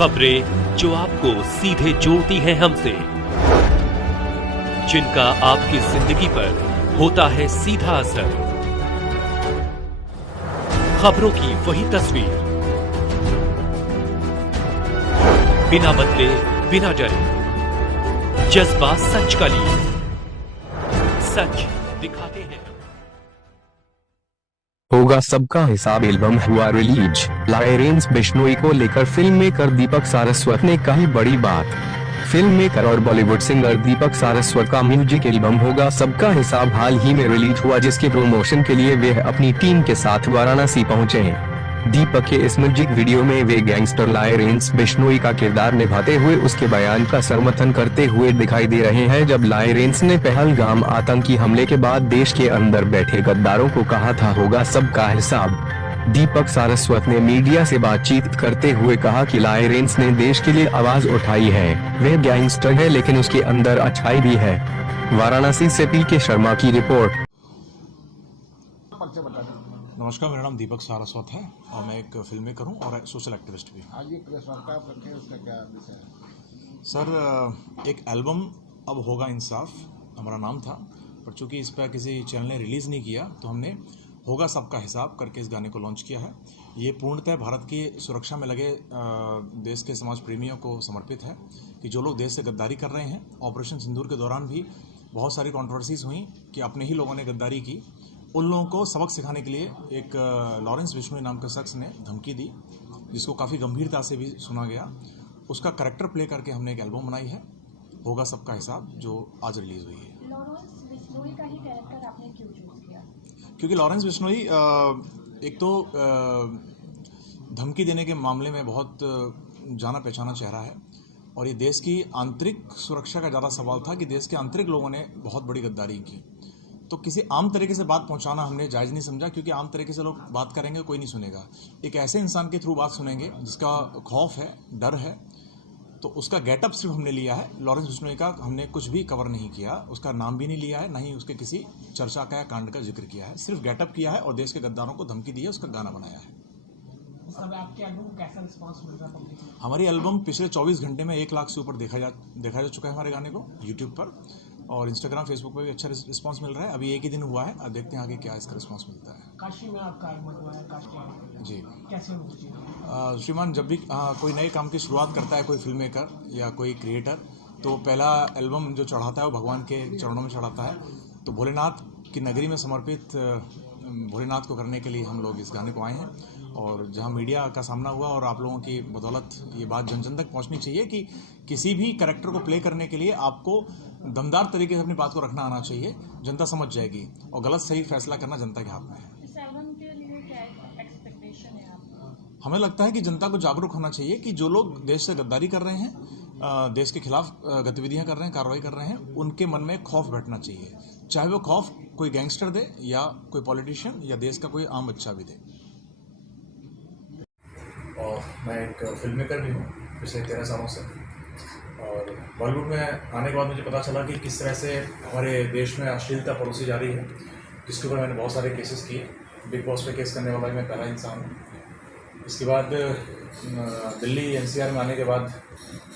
खबरें जो आपको सीधे जोड़ती हैं हमसे, जिनका आपकी जिंदगी पर होता है सीधा असर। खबरों की वही तस्वीर, बिना बदले बिना डरे, जज्बा सच का लिए, सच दिखाते हैं। होगा सबका हिसाब एल्बम हुआ रिलीज। लॉरेंस बिश्नोई को लेकर फिल्म मेकर दीपक सारस्वत ने कही बड़ी बात। फिल्म मेकर और बॉलीवुड सिंगर दीपक सारस्वत का म्यूजिक एल्बम होगा सबका हिसाब हाल ही में रिलीज हुआ, जिसके प्रमोशन के लिए वे अपनी टीम के साथ वाराणसी पहुंचे। दीपक के इस म्यूजिक वीडियो में वे गैंगस्टर लॉरेंस बिश्नोई का किरदार निभाते हुए उसके बयान का समर्थन करते हुए दिखाई दे रहे हैं, जब लॉरेंस ने पहलगाम आतंकी हमले के बाद देश के अंदर बैठे गद्दारों को कहा था होगा सबका हिसाब। दीपक सारस्वत ने मीडिया से बातचीत करते हुए कहा कि लॉरेंस ने देश के लिए आवाज उठाई है, वह गैंगस्टर है लेकिन उसके अंदर अच्छाई भी है। वाराणसी से पी के शर्मा की रिपोर्ट। नमस्कार, मेरा नाम दीपक सारस्वत है और मैं एक फिल्म मेकर हूँ और सोशल एक्टिविस्ट भी। आज ये प्रेस वार्ता आप रखे, उसका क्या विषय है? सर, एक एल्बम अब होगा इंसाफ हमारा नाम था, पर चूंकि इस पर किसी चैनल ने रिलीज़ नहीं किया तो हमने होगा सबका हिसाब करके इस गाने को लॉन्च किया है। ये पूर्णतः भारत की सुरक्षा में लगे देश के समाज प्रेमियों को समर्पित है कि जो लोग देश से गद्दारी कर रहे हैं। ऑपरेशन सिंदूर के दौरान भी बहुत सारी कंट्रोवर्सीज हुई कि अपने ही लोगों ने गद्दारी की। उन लोगों को सबक सिखाने के लिए एक लॉरेंस बिश्नोई नाम के शख्स ने धमकी दी, जिसको काफ़ी गंभीरता से भी सुना गया। उसका करैक्टर प्ले करके हमने एक एल्बम बनाई है, होगा सबका हिसाब, जो आज रिलीज हुई है। लॉरेंस बिश्नोई का ही कैरेक्टर आपने क्यों चूज किया? क्योंकि लॉरेंस बिश्नोई एक तो धमकी देने के मामले में बहुत जाना पहचाना चेहरा है, और ये देश की आंतरिक सुरक्षा का ज़्यादा सवाल था कि देश के आंतरिक लोगों ने बहुत बड़ी गद्दारी की। तो किसी आम तरीके से बात पहुंचाना हमने जायज़ नहीं समझा, क्योंकि आम तरीके से लोग बात करेंगे कोई नहीं सुनेगा। एक ऐसे इंसान के थ्रू बात सुनेंगे जिसका खौफ है, डर है, तो उसका गेटअप सिर्फ हमने लिया है। लॉरेंस बिश्नोई का हमने कुछ भी कवर नहीं किया, उसका नाम भी नहीं लिया है, ना ही उसके किसी चर्चा का या कांड का जिक्र किया है। सिर्फ गेटअप किया है और देश के गद्दारों को धमकी दी है, उसका गाना बनाया है। आपके एल्बम को कैसा रिस्पांस मिल रहा है पब्लिक से? हमारी एल्बम पिछले 24 घंटे में 1 लाख से ऊपर देखा जा चुका है हमारे गाने को यूट्यूब पर, और इंस्टाग्राम फेसबुक पर भी अच्छा रिस्पांस मिल रहा है। अभी एक ही दिन हुआ है, अब देखते हैं आगे क्या इसका रिस्पांस मिलता है। काशी में आपका आगमन हुआ है, काशी जी कैसे हो? श्रीमान, जब भी कोई नए काम की शुरुआत करता है कोई फिल्म मेकर या कोई क्रिएटर, तो पहला एल्बम जो चढ़ाता है वो भगवान के चरणों में चढ़ाता है। तो भोलेनाथ की नगरी में समर्पित भोलेनाथ को करने के लिए हम लोग इस गाने को आए हैं, और जहां मीडिया का सामना हुआ और आप लोगों की बदौलत ये बात जन जन तक पहुंचनी चाहिए कि किसी भी कैरेक्टर को प्ले करने के लिए आपको दमदार तरीके से अपनी बात को रखना आना चाहिए। जनता समझ जाएगी, और गलत सही फैसला करना जनता के हाथ में है। इस एल्बम के लिए क्या एक्सपेक्टेशन है आपका? हमें लगता है कि जनता को जागरूक होना चाहिए कि जो लोग देश से गद्दारी कर रहे हैं, देश के खिलाफ गतिविधियां कर रहे हैं, कार्रवाई कर रहे हैं, उनके मन में खौफ बैठना चाहिए, चाहे वो खौफ कोई गैंगस्टर दे या कोई पॉलिटिशियन या देश का कोई आम बच्चा भी दे। और मैं एक फिल्म मेकर भी हूँ पिछले 13 सालों से, और बॉलीवुड में आने के बाद मुझे पता चला कि किस तरह से हमारे देश में अश्लीलता परोसी जा रही है, जिसके ऊपर मैंने बहुत सारे केसेस किए। बिग बॉस पे केस करने वाला मैं पहला इंसान हूँ। इसके बाद दिल्ली NCR में आने के बाद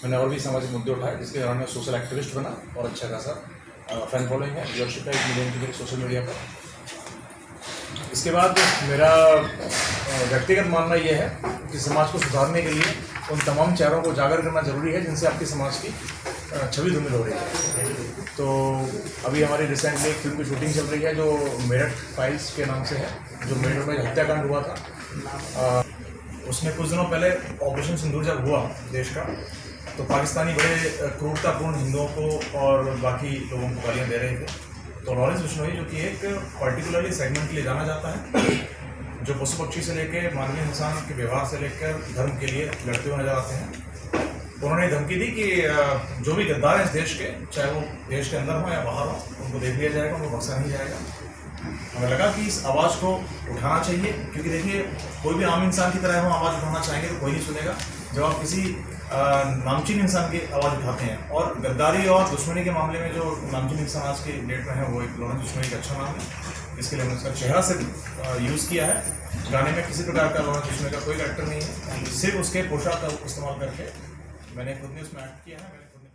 मैंने और भी सामाजिक मुद्दे उठाए, जिसके दौरान मैं सोशल एक्टिविस्ट बना, और अच्छा खासा फैन फॉलोइंग है, व्यूअरशिप है 1 मिलियन की मेरी सोशल मीडिया पर। इसके बाद मेरा व्यक्तिगत मानना यह है कि समाज को सुधारने के लिए उन तमाम चेहरों को उजागर करना जरूरी है जिनसे आपकी समाज की छवि धूमिल हो रही है। तो अभी हमारी रिसेंटली एक फिल्म की शूटिंग चल रही है जो मेरठ फाइल्स के नाम से है, जो मेरठ में हत्याकांड हुआ था। उसमें कुछ दिनों पहले ऑपरेशन सिंदूर जब हुआ देश का, तो पाकिस्तानी बड़े क्रूरतापूर्ण हिंदुओं को और बाकी लोगों को गालियाँ दे रहे थे। तो लॉरेंस बिश्नोई, जो कि एक पर्टिकुलरली सेगमेंट के लिए जाना जाता है, जो पशु पक्षी से लेकर मानवीय इंसान के व्यवहार से लेकर धर्म के लिए लड़ते हुए नजर आते हैं, उन्होंने धमकी दी कि जो भी गद्दार हैं इस देश के, चाहे वो देश के अंदर हो या बाहर हो, उनको देख लिया जाएगा, उनको बख्शा नहीं जाएगा। हमें लगा कि इस आवाज़ को उठाना चाहिए, क्योंकि देखिए कोई भी आम इंसान की तरह हम आवाज़ उठाना चाहेंगे तो कोई नहीं सुनेगा। जब आप किसी नामचीन इंसान की आवाज़ उठाते हैं, और गद्दारी और दुश्मनी के मामले में जो नामचीन इंसान आज की डेट में है वो एक लॉरेंस बिश्नोई का अच्छा नाम है, इसके लिए मैंने उसका चेहरा से यूज़ किया है। गाने में किसी प्रकार का रोना खींचने का कोई कैरेक्टर नहीं है, सिर्फ उसके पोशाक का इस्तेमाल करके मैंने खुद ने उसमें एक्ट किया है। मैंने खुद ने